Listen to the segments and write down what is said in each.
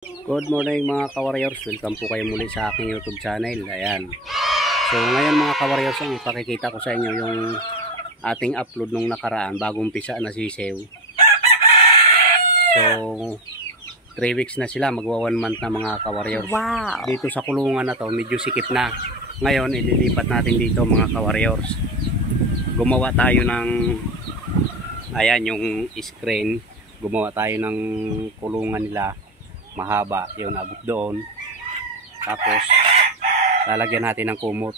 Good morning mga ka-warriors, welcome po kayo muli sa aking YouTube channel. Ayan. So ngayon mga ka-warriors, ipakikita ko sa inyo yung ating upload nung nakaraan bago umpisa na sisew. So 3 weeks na sila, magwa 1 month na mga ka-warriors. Wow. Dito sa kulungan na to, medyo sikip na. Ngayon ililipat natin dito mga ka-warriors. Gumawa tayo ng ayan yung screen. Gumawa tayo ng kulungan nila. Mahaba yung abot doon, tapos lalagyan natin ng kumot.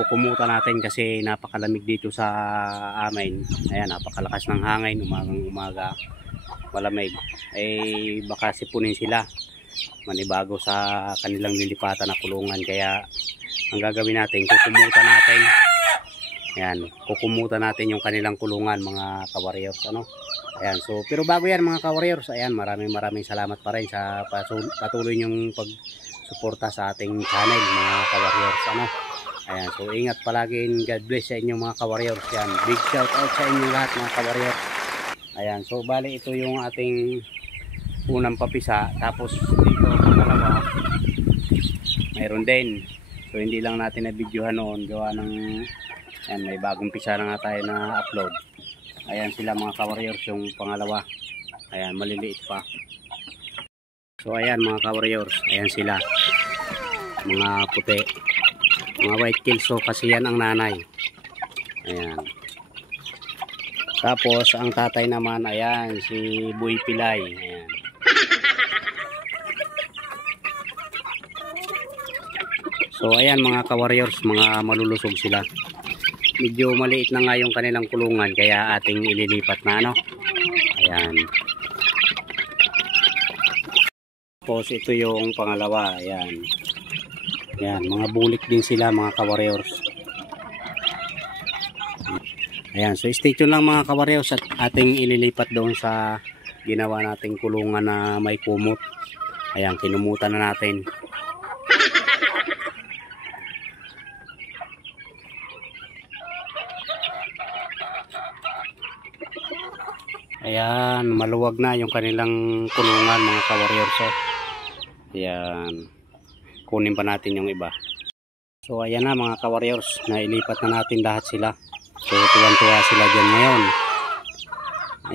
Kukumutan natin kasi napakalamig dito sa amin. Ayan, napakalakas ng hangin, umaga malamig. Baka sipunin sila, manibago sa kanilang lilipatan na kulungan. Kaya ang gagawin natin, kukumutan natin. Ayan, kukumutan natin yung kanilang kulungan mga ka-warriors, ano. Ayan, so pero bago yan mga ka-warriors, ayan, maraming salamat pa rin sa patuloy nyong pagsuporta sa ating channel mga ka-warriors, ano. Ayan, so ingat palagi, God bless sa inyo mga ka-warriors. Yan, big shout out sa inyo lahat mga ka-warriors. Ayan, so bali ito yung ating unang papisa, tapos dito pangalawa mayroon din. So hindi lang natin na videohan noon, gawa ng ayan, may bagong pisa na nga tayo na upload. Ayan sila mga ka-warriors, yung pangalawa. Ayan, maliliit pa. So ayan mga ka-warriors, ayan sila. Mga puti. Mga white kills, so kasi yan ang nanay. Ayan. Tapos ang tatay naman, ayan, si Boy Pilay. Ayan. So ayan mga ka-warriors, mga malulusog sila. Medyo maliit na nga yung kanilang kulungan, kaya ating ililipat na, ano. Ayan. Tapos ito yung pangalawa. Ayan. Ayan, mga bulik din sila mga ka-warriors. Ayan, so stay tuned lang mga ka-warriors at ating ililipat doon sa ginawa nating kulungan na may kumot. Ayan, kinumutan na natin. Ayan, maluwag na yung kanilang kulungan mga ka-warriors. Ayan, kunin pa natin yung iba. So ayan na mga ka-warriors, nailipat na natin lahat sila. So tuwan-tuwa sila dyan ngayon.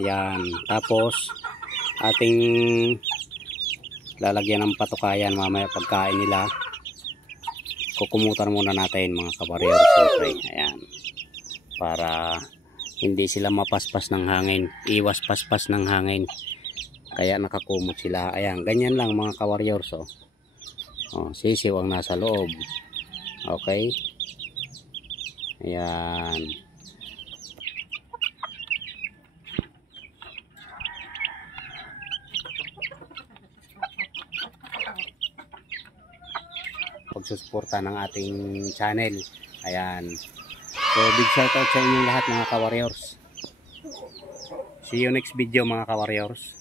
Ayan, tapos ating lalagyan ng patukayan mamaya pagkain nila. Kukumutan muna natin mga ka-warriors. Ayan, para hindi sila mapaspas ng hangin, iwas paspas ng hangin, kaya nakakumot sila. Ayan, ganyan lang mga ka-warriors. Sisiw ang nasa loob. Okay, ayan. Pagsusuporta ng ating channel. Ayan. So big shout out sa inyong lahat mga ka-warriors. See you next video mga ka-warriors.